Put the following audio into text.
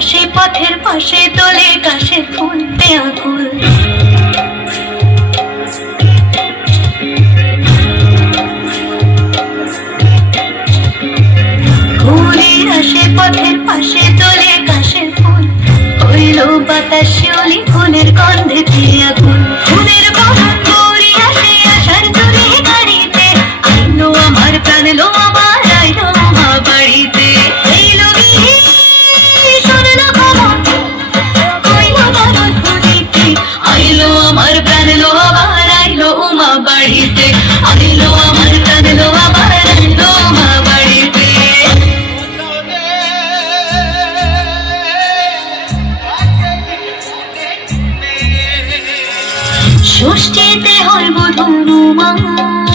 হাসি পথের পাশে, দোলে কাশে ফুল আগুল ঘুরের আসে পথের পাশে, দোলে কাশে ফুল। হইল বাতাস শিওলি ফুলের গন্ধে দিয়ে আগুল ষষ্ঠীতে হয় বধুর মার